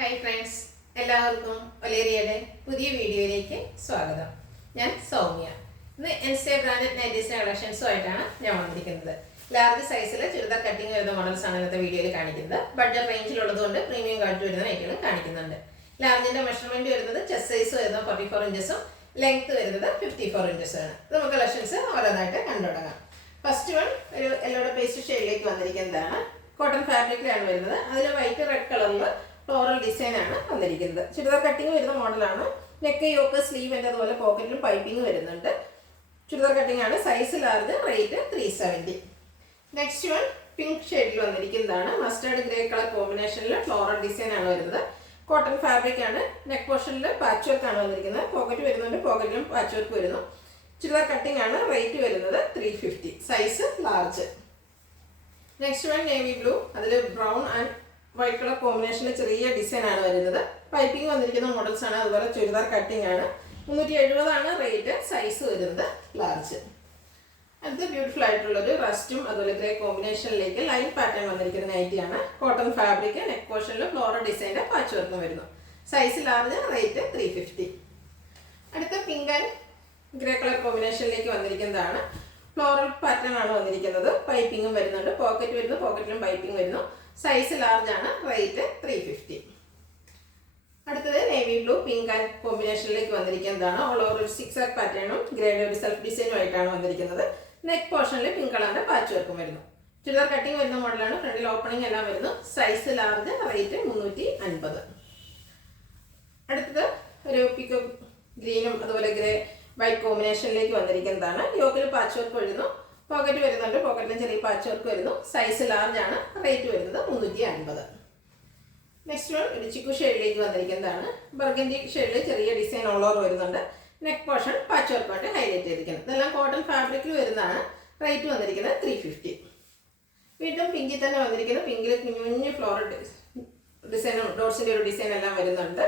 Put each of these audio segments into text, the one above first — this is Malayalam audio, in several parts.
ഹായ് ഫ്രണ്ട്സ്, എല്ലാവർക്കും ഒലേരിയയുടെ പുതിയ വീഡിയോയിലേക്ക് സ്വാഗതം. ഞാൻ സൗമ്യ. ഇന്ന് എൻസ്റ്റേ ബ്രാൻഡഡ് നൈറ്റീസിൻ്റെ കളക്ഷൻസുമായിട്ടാണ് ഞാൻ വന്നിരിക്കുന്നത്. ലാർജ് സൈസിൽ ചുരിദാർ കട്ടിങ് വരുന്ന മോഡൽസ് ആണ് ഇന്നത്തെ വീഡിയോയിൽ കാണിക്കുന്നത്. ബഡ്ജറ്റ് റേഞ്ചിലുള്ളതുകൊണ്ട് പ്രീമിയം ക്വാളിറ്റി വരുന്ന നൈറ്റുകളും കാണിക്കുന്നുണ്ട്. ലാർജിൻ്റെ മെഷർമെൻറ്റ് വരുന്നത് ചെസ്റ്റ് സൈസ് വരുന്നത് 44 ഇഞ്ചസും ലെങ്ത് വരുന്നത് 54 ഇഞ്ചസും ആണ്. നമുക്ക് കളക്ഷൻസ് ഓരോന്നായിട്ട് കണ്ടുതുടങ്ങാം. ഫസ്റ്റ് വൺ ഒരു യെല്ലോ പേസ്റ്റ് ഷെയ്ഡിലേക്ക് വന്നിരിക്കുന്നതാണ്. കോട്ടൺ ഫാബ്രിക്കിലാണ് വരുന്നത്. അതിൽ വൈറ്റ് റെഡ് കളറിൽ ഫ്ലോറൽ ഡിസൈൻ ആണ് വന്നിരിക്കുന്നത്. ചുരിദാർ കട്ടിങ് വരുന്ന മോഡലാണ്. നെക്ക്, യോക്ക്, സ്ലീവ് അതുപോലെ പോക്കറ്റിലും പൈപ്പിംഗ് വരുന്നുണ്ട്. ചുരിദാർ കട്ടിംഗ് ആണ്. Size large, rate 370. Next one pink ഷെയ്ഡിൽ വന്നിരിക്കുന്നതാണ്. മസ്റ്റേർഡ് ഗ്രേ കളർ കോമ്പിനേഷനിൽ ഫ്ലോറൽ ഡിസൈൻ ആണ് വരുന്നത്. കോട്ടൺ ഫാബ്രിക് ആണ്. നെക്ക് പോർഷനിൽ പാച്ച് വർക്ക് ആണ് വന്നിരിക്കുന്നത്. പോക്കറ്റ് വരുന്നുണ്ട്, പോക്കറ്റിലും പാച്ച് വർക്ക് വരുന്നു. ചുരിദാർ കട്ടിംഗ് ആണ്. റേറ്റ് വരുന്നത് 350. Size large. Next one navy blue, അതിൽ ബ്രൗൺ ആൻഡ് വൈറ്റ് കളർ കോമ്പിനേഷനിൽ ചെറിയ ഡിസൈൻ ആണ് വരുന്നത്. പൈപ്പിംഗ് വന്നിരിക്കുന്ന മോഡൽസ് ആണ്. അതുപോലെ ചുരിദാർ കട്ടിംഗ് ആണ്. 370 ആണ് റേറ്റ്. സൈസ് വരുന്നത് ലാർജ്. അടുത്ത ബ്യൂട്ടിഫുൾ ആയിട്ടുള്ളൊരു റസ്റ്റും അതുപോലെ ഗ്രേ കോമ്പിനേഷനിലേക്ക് ലൈൻ പാറ്റേൺ വന്നിരിക്കുന്ന നൈറ്റിയാണ്. കോട്ടൺ ഫാബ്രിക്, നെക്ക് പോർഷനിൽ ഫ്ലോറൽ ഡിസൈൻ്റെ പാച്ച് വർക്കും വരുന്നു. Size large, rate 350. അടുത്ത പിങ്ക് ആൻഡ് ഗ്രേ കളർ കോമ്പിനേഷനിലേക്ക് വന്നിരിക്കുന്നതാണ്. ഫ്ലോറൽ പാറ്റേൺ ആണ് വന്നിരിക്കുന്നത്. പൈപ്പിങ്ങും വരുന്നുണ്ട്. പോക്കറ്റ് വരുന്നു, പോക്കറ്റിലും പൈപ്പിംഗ് വരുന്നു. സൈസ് ലാർജ് ആണ്. റേറ്റ് 350. അടുത്തത് നേവി ബ്ലൂ പിങ്ക് ആൻഡ് കോമ്പിനേഷനിലേക്ക് വന്നിരിക്കുന്നതാണ്. ഓൾ ഓവർ ഒരു സിക്സ് ആക്ക് പാറ്റേണും ഗ്രേഡ് ഒരു സെൽഫ് ഡിസൈനും ആയിട്ടാണ് വന്നിരിക്കുന്നത്. നെക്ക് പോർഷനിൽ പിങ്ക് കളറിന്റെ പാച്ച് വർക്കും വരുന്നു. ചുരിദാർ കട്ടിംഗ് വരുന്ന മോഡലാണ്. ഫ്രണ്ടിൽ ഓപ്പണിംഗ് എല്ലാം വരുന്നു. Size large, rate 350. അടുത്തത് ഒരു പിക്കോ ഗ്രീനും അതുപോലെ ഗ്രേ വൈറ്റ് കോമ്പിനേഷനിലേക്ക് വന്നിരിക്കുന്നതാണ്. യോക്കിൽ പാച്ച് വർക്ക് വരുന്നു. പോക്കറ്റ് വരുന്നുണ്ട്, പോക്കറ്റിലും ചെറിയ പാച്ച് വർക്ക് വരുന്നു. സൈസ് ലാർജ് ആണ്. റേറ്റ് വരുന്നത് 350. നെക്സ്റ്റ് വൺ ഒരു ചിക്കു ഷെയ്ഡിലേക്ക് വന്നിരിക്കുന്നതാണ്. ബർഗൻഡി ഷെയ്ഡിൽ ചെറിയ ഡിസൈൻ ഓൾ ഓവർ വരുന്നുണ്ട്. നെക്ക് പോർഷൻ പാച്ച് വർക്കുമായിട്ട് ഹൈലൈറ്റ് ചെയ്തിരിക്കുന്നത്. ഇതെല്ലാം കോട്ടൺ ഫാബ്രിക്കിൽ വരുന്നതാണ്. റേറ്റ് വന്നിരിക്കുന്നത് 350. വീണ്ടും പിങ്കിൽ തന്നെ വന്നിരിക്കുന്നത്. പിങ്കിൽ കുഞ്ഞു ഫ്ലോറൽ ഡിസൈനും ഡോട്ട്സിൻ്റെ ഒരു ഡിസൈൻ എല്ലാം വരുന്നുണ്ട്.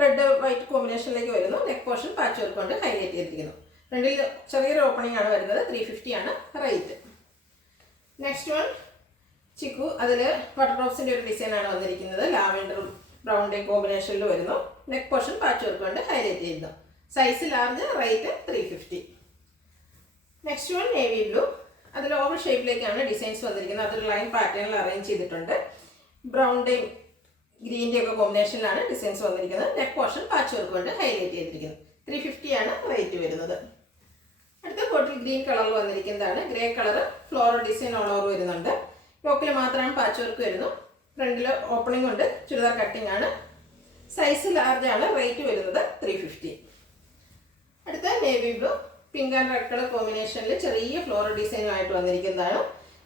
റെഡ് വൈറ്റ് കോമ്പിനേഷനിലേക്ക് വരുന്നു. നെക്ക് പോർഷൻ പാച്ച് വർക്ക് കൊണ്ട് ഹൈലൈറ്റ് ചെയ്തിരിക്കുന്നു. ഫ്രണ്ടിൽ ചെറിയൊരു ഓപ്പണിംഗ് ആണ് വരുന്നത്. 350 ആണ് റേറ്റ്. നെക്സ്റ്റ് വൺ ചിക്കു, അതിൽ വാട്ടർ ഡ്രോപ്സിൻ്റെ ഒരു ഡിസൈൻ ആണ് വന്നിരിക്കുന്നത്. ലാവൻഡറും ബ്രൗണിൻ്റെയും കോമ്പിനേഷനിൽ വരുന്നു. നെക്ക് പോർഷൻ പാച്ച് വർക്ക് കൊണ്ട് ഹൈലൈറ്റ് ചെയ്യുന്നു. Size large, rate 350. Next one navy blue, അതിൽ ഓവർ ഷേപ്പിലേക്കാണ് ഡിസൈൻസ് വന്നിരിക്കുന്നത്. അതൊരു ലൈൻ പാറ്റേണിൽ അറേഞ്ച് ചെയ്തിട്ടുണ്ട്. ബ്രൗണിൻ്റെയും ഗ്രീൻ്റെയും ഒക്കെ കോമ്പിനേഷനിലാണ് ഡിസൈൻസ് വന്നിരിക്കുന്നത്. നെക്ക് പോർഷൻ പാച്ച് വർക്ക് കൊണ്ട് ഹൈലൈറ്റ് ചെയ്തിരിക്കുന്നത്. 350 ആണ് റേറ്റ് വരുന്നത്. അടുത്ത ബോട്ടിൽ ഗ്രീൻ കളറിൽ വന്നിരിക്കുന്നതാണ്. Grey colour floral design all over വരുന്നുണ്ട്. യോക്കിൽ മാത്രമാണ് പാച്ച് വർക്ക് വരുന്നു. ഫ്രണ്ടിൽ ഓപ്പണിംഗ് ഉണ്ട്. ചുരിദാർ കട്ടിംഗ് ആണ്. സൈസ് ലാർജ് ആണ്. റേറ്റ് വരുന്നത് 350. അടുത്ത navy blue pink and red colour കോമ്പിനേഷനിൽ ചെറിയ ഫ്ലോറൽ ഡിസൈനുമായിട്ട് വന്നിരിക്കുന്നതാണ്.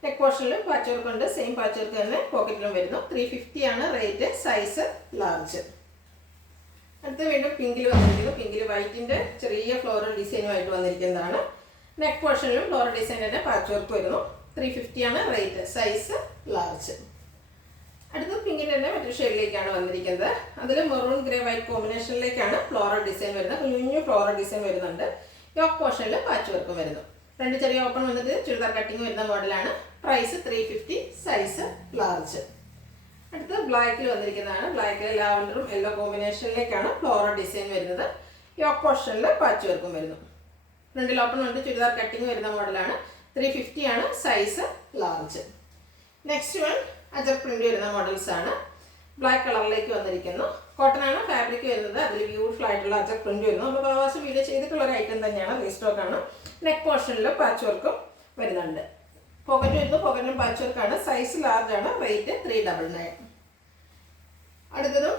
നെക്ക് പോർഷനിലും പാച്ച് വർക്ക് ഉണ്ട്. സെയിം പാച്ച് വർക്ക് തന്നെ പോക്കറ്റിലും വരുന്നു. 350 ആണ് റേറ്റ്. Size large. അടുത്ത വീണ്ടും പിങ്കിൽ വന്നിരിക്കുന്നു. പിങ്കിൽ വൈറ്റിൻ്റെ ചെറിയ ഫ്ലോറൽ ഡിസൈനുമായിട്ട് വന്നിരിക്കുന്നതാണ്. നെക്ക് പോർഷനിലും ഫ്ലോറൽ ഡിസൈൻ തന്നെ പാച്ച് വർക്ക് വരുന്നു. 350 ആണ് റേറ്റ്. Size large. അടുത്ത പിങ്കിൻ്റെ തന്നെ മറ്റൊരു ഷെയ്ഡിലേക്കാണ് വന്നിരിക്കുന്നത്. അതിൽ മെറൂൺ ഗ്രേ വൈറ്റ് കോമ്പിനേഷനിലേക്കാണ് ഫ്ലോറൽ ഡിസൈൻ വരുന്നത്. കുഞ്ഞു ഫ്ലോറൽ ഡിസൈൻ വരുന്നുണ്ട്. യോക്ക് പോർഷനിൽ പാച്ച് വർക്കും വരുന്നു. രണ്ട് ചെറിയ ഓപ്പൺ വന്നിട്ട് ചുരിദാർ കട്ടിങ് വരുന്ന മോഡലാണ്. പ്രൈസ് 350. Size large. അടുത്ത ബ്ലാക്കിൽ വന്നിരിക്കുന്നതാണ്. ബ്ലാക്കിൽ ലാവൻഡറും യെല്ലോ കോമ്പിനേഷനിലേക്കാണ് ഫ്ലോറൽ ഡിസൈൻ വരുന്നത്. യോക്ക് പോർഷനിൽ പാച്ച് വർക്കും വരുന്നു. ഫ്രണ്ടിൽ ഓപ്പൺ വന്നിട്ട് ചുരിദാർ കട്ടിങ് വരുന്ന മോഡലാണ്. 350 ആണ്. Size large. Next one അജക് print വരുന്ന മോഡൽസ് ആണ്. ബ്ലാക്ക് കളറിലേക്ക് വന്നിരിക്കുന്നു. കോട്ടൺ ആണ് ഫാബ്രിക് വരുന്നത്. അതിൽ ബ്യൂട്ടിഫുൾ ആയിട്ടുള്ള അജക് പ്രിന്റ് വരുന്നു. നമ്മൾ പ്രാവശ്യം വീഡിയോ ചെയ്തിട്ടുള്ള ഒരു ഐറ്റം തന്നെയാണ്. റീസ്റ്റോക്ക് ആണ്. നെക്ക് പോർഷനിൽ പാച്ച് വർക്കും വരുന്നുണ്ട്. പോക്കറ്റ് വരുന്നു. പോക്കറ്റിലും പാച്ച് വർക്കാണ്. സൈസ് ലാർജ് ആണ്. റേറ്റ് 399. അടുത്തതും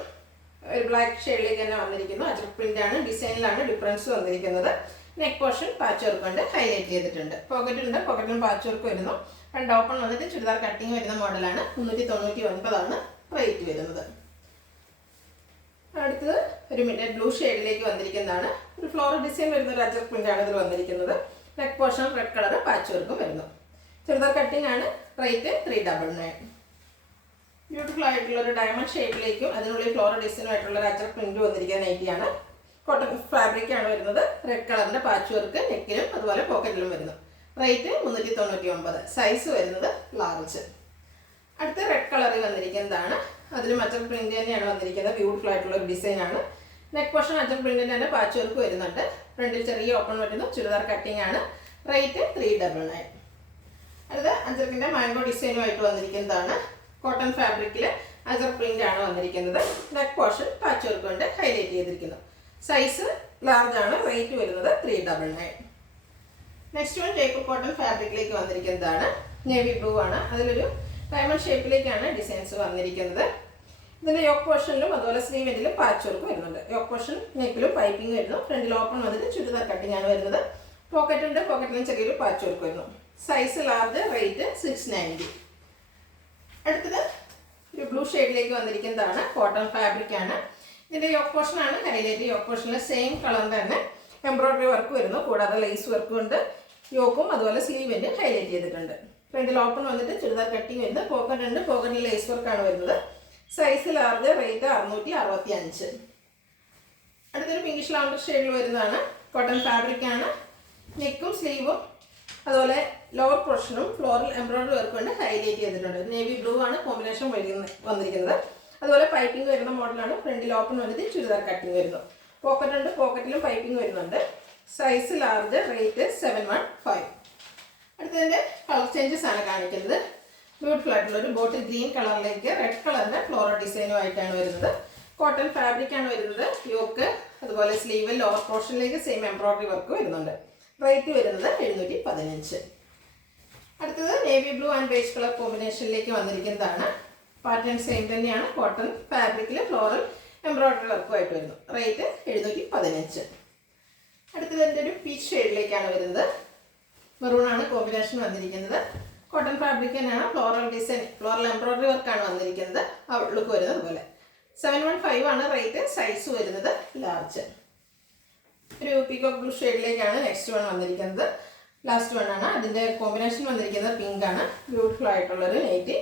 ഒരു ബ്ലാക്ക് ഷെയ്ഡിലേക്ക് തന്നെ വന്നിരിക്കുന്നു. അജക് പ്രിന്റ് ആണ്. ഡിസൈനിലാണ് ഡിഫറൻസ് വന്നിരിക്കുന്നത്. നെക്ക് പോർഷൻ പാച്ച് വർക്ക് കൊണ്ട് ഹൈലൈറ്റ് ചെയ്തിട്ടുണ്ട്. പോക്കറ്റിലുണ്ട്. പോക്കറ്റിലും പാച്ച് വർക്ക് വരുന്നു. രണ്ട് ഓപ്പൺ വന്നിട്ട് ചുരിദാർ കട്ടിങ് വരുന്ന മോഡലാണ്. 399 ആണ് റേറ്റ് വരുന്നത്. അടുത്തത് ഒരു മിഡറ്റ് ബ്ലൂ ഷെയ്ഡിലേക്ക് വന്നിരിക്കുന്നതാണ്. ഒരു ഫ്ലോറൽ ഡിസൈൻ വരുന്ന ഒരു അജക് പ്രിന്റ് ആണ് ഇതിൽ വന്നിരിക്കുന്നത്. Neck portion red colour patch വർക്കും വരുന്നു. ചുരിദാർ കട്ടിംഗ് ആണ്. റേറ്റ് 399. ബ്യൂട്ടിഫുൾ ആയിട്ടുള്ള ഒരു ഡയമണ്ട് ഷേപ്പിലേക്കും അതിനുള്ളിൽ ഫ്ലോറൽ ഡിസൈനുമായിട്ടുള്ള ഒരു അജക് പ്രിന്റ് വന്നിരിക്കുന്ന നൈറ്റിയാണ്. കോട്ടൺ ഫാബ്രിക് ആണ് വരുന്നത്. റെഡ് കളറിന്റെ പാച്ച് വർക്ക് നെക്കിലും അതുപോലെ പോക്കറ്റിലും വരുന്നു. റേറ്റ് 399. സൈസ് വരുന്നത് ലാർജ്. അടുത്ത റെഡ് കളറിൽ വന്നിരിക്കുന്നതാണ്. അതിൽ അജറക് പ്രിന്റ് തന്നെയാണ് വന്നിരിക്കുന്നത്. ബ്യൂട്ടിഫുൾ ആയിട്ടുള്ള ഒരു ഡിസൈനാണ്. നെക്ക് പോർഷൻ അജറക് പ്രിന്റിൻ്റെ തന്നെ പാച്ച് വർക്ക് വരുന്നുണ്ട്. ഫ്രണ്ടിൽ ചെറിയ ഓപ്പൺ വരുന്നു. ചുരിദാർ കട്ടിംഗ് ആണ്. റേറ്റ് 399. അടുത്ത അജറക്കിൻ്റെ മാംഗോ ഡിസൈനുമായിട്ട് വന്നിരിക്കുന്നതാണ്. കോട്ടൺ ഫാബ്രിക്കിൽ അജറക് പ്രിന്റ് ആണ് വന്നിരിക്കുന്നത്. നെക്ക് പോർഷൻ പാച്ച് വർക്ക് കൊണ്ട് ഹൈലൈറ്റ് ചെയ്തിരിക്കുന്നു. സൈസ് ലാർജ് ആണ്. റേറ്റ് വരുന്നത് 399. നെക്സ്റ്റ് വൺ ജയ്പൂർ കോട്ടൺ ഫാബ്രിക്കിലേക്ക് വന്നിരിക്കുന്നതാണ്. നേവി ബ്ലൂ ആണ്. അതിലൊരു ഡയമണ്ട് ഷേപ്പിലേക്കാണ് ഡിസൈൻസ് വന്നിരിക്കുന്നത്. ഇതിൻ്റെ യോക്ക് പോർഷനിലും അതുപോലെ സ്ലീവ് എൻഡിലും പാച്ച് വർക്ക് വരുന്നുണ്ട്. യോക്ക് പോർഷൻ നെക്കിലും പൈപ്പിംഗ് വരുന്നു. ഫ്രണ്ടിൽ ഓപ്പൺ വന്നിട്ട് ചുരിദാർ കട്ടിംഗ് ആണ് വരുന്നത്. പോക്കറ്റ് ഉണ്ട്. പോക്കറ്റിലും ചെറിയൊരു പാച്ച് വർക്ക് വരുന്നു. Size large. റേറ്റ് 690. അടുത്തത് ഒരു ബ്ലൂ ഷെയ്ഡിലേക്ക് വന്നിരിക്കുന്നതാണ്. കോട്ടൺ ഫാബ്രിക് ആണ്. ഇതിൻ്റെ യോക്ക് പോർഷൻ ആണ് ഹൈലൈറ്റ്. യോക്ക് പോർഷനിൽ സെയിം കളർ തന്നെ എംബ്രോയിഡറി വർക്ക് വരുന്നു. കൂടാതെ ലേസ് വർക്കും ഉണ്ട്. യോക്കും അതുപോലെ സ്ലീവിൻ്റെ ഹൈലൈറ്റ് ചെയ്തിട്ടുണ്ട്. ഫ്രണ്ടിൽ ഓപ്പൺ വന്നിട്ട് ചുരിദാർ കട്ടിങ് വരുന്നത്. പോക്കറ്റ് ഉണ്ട്. പോക്കറ്റിൽ ലേസ് വർക്കാണ് വരുന്നത്. Size large. റേറ്റ് 665. അടുത്തൊരു പിങ്കിഷ് ലാവണ്ടർ ഷെയ്ഡിൽ വരുന്നതാണ്. കോട്ടൺ ഫാബ്രിക് ആണ്. നെക്കും സ്ലീവും അതുപോലെ ലോവർ പോർഷനും ഫ്ലോറൽ എംബ്രോയിഡറി വർക്ക് കൊണ്ട് ഹൈലൈറ്റ് ചെയ്തിട്ടുണ്ട്. നേവി ബ്ലൂ ആണ് കോമ്പിനേഷൻ വന്നിരിക്കുന്നത്. അതുപോലെ പൈപ്പിംഗ് വരുന്ന മോഡലാണ്. ഫ്രണ്ടിൽ ഓപ്പൺ വന്നിട്ട് ചുരിദാർ കട്ടിങ് വരുന്നു. പോക്കറ്റ് ഉണ്ട്. പോക്കറ്റിലും പൈപ്പിംഗ് വരുന്നുണ്ട്. Size large. റേറ്റ് 715. അടുത്തതിൻ്റെ കളർ ചേഞ്ചസ് ആണ് കാണിക്കുന്നത്. ബ്യൂട്ടിഫുൾ ആയിട്ടുള്ള ഒരു ബോട്ടിൽ ഗ്രീൻ കളറിലേക്ക് റെഡ് കളറിൻ്റെ ഫ്ലോറൽ ഡിസൈനുമായിട്ടാണ് വരുന്നത്. കോട്ടൺ ഫാബ്രിക് ആണ് വരുന്നത്. യോക്ക് അതുപോലെ സ്ലീവ് ലോവർ പോർഷനിലേക്ക് സെയിം എംബ്രോയിഡറി വർക്ക് വരുന്നുണ്ട്. റേറ്റ് വരുന്നത് 715. അടുത്തത് navy blue and beige colour കോമ്പിനേഷനിലേക്ക് വന്നിരിക്കുന്നതാണ്. പാറ്റേൺ സെയിം തന്നെയാണ്. കോട്ടൺ ഫാബ്രിക്കിൽ ഫ്ലോറൽ എംബ്രോയിഡറി വർക്കുമായിട്ട് വരുന്നു. റേറ്റ് 715. അടുത്തത് എൻ്റെ ഒരു പീച്ച് ഷെയ്ഡിലേക്കാണ് വരുന്നത്. മെറൂൺ ആണ് കോമ്പിനേഷൻ വന്നിരിക്കുന്നത്. കോട്ടൺ ഫാബ്രിക് തന്നെയാണ്. ഫ്ലോറൽ ഡിസൈൻ ഫ്ലോറൽ എംബ്രോയിഡറി വർക്കാണ് വന്നിരിക്കുന്നത്. ലുക്ക് വരുന്നത് അതുപോലെ 715 ആണ് റേറ്റ്. സൈസ് വരുന്നത് ലാർജ്. ഒരു പീകോക്ക് ബ്ലൂ ഷെയ്ഡിലേക്കാണ് നെക്സ്റ്റ് വൺ വന്നിരിക്കുന്നത്. ലാസ്റ്റ് വൺ ആണ്. അതിൻ്റെ കോമ്പിനേഷൻ വന്നിരിക്കുന്നത് പിങ്ക് ആണ്. ബ്യൂട്ടിഫുൾ ആയിട്ടുള്ളൊരു നൈറ്റി.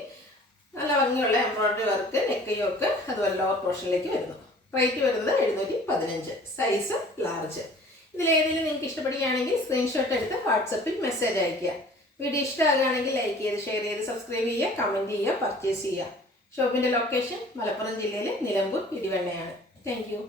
നല്ല ഭംഗിയുള്ള എംബ്രോയിഡറി വർക്ക് നെക്ക് യോക്ക് അതുപോലെ ലോവർ പോർഷനിലേക്ക് വരുന്നു. റേറ്റ് വരുന്നത് 715. Size large. ഇതിലേതെങ്കിലും നിങ്ങൾക്ക് ഇഷ്ടപ്പെടുകയാണെങ്കിൽ സ്ക്രീൻഷോട്ട് എടുത്ത് വാട്സപ്പിൽ മെസ്സേജ് അയയ്ക്കുക. വീഡിയോ ഇഷ്ടമാകുകയാണെങ്കിൽ ലൈക്ക് ചെയ്ത് ഷെയർ ചെയ്ത് സബ്സ്ക്രൈബ് ചെയ്യുക, കമൻറ്റ് ചെയ്യുക, പർച്ചേസ് ചെയ്യുക. ഷോപ്പിൻ്റെ ലൊക്കേഷൻ മലപ്പുറം ജില്ലയിലെ നിലമ്പൂർ പിടിവണ്ണയാണ്. Thank you.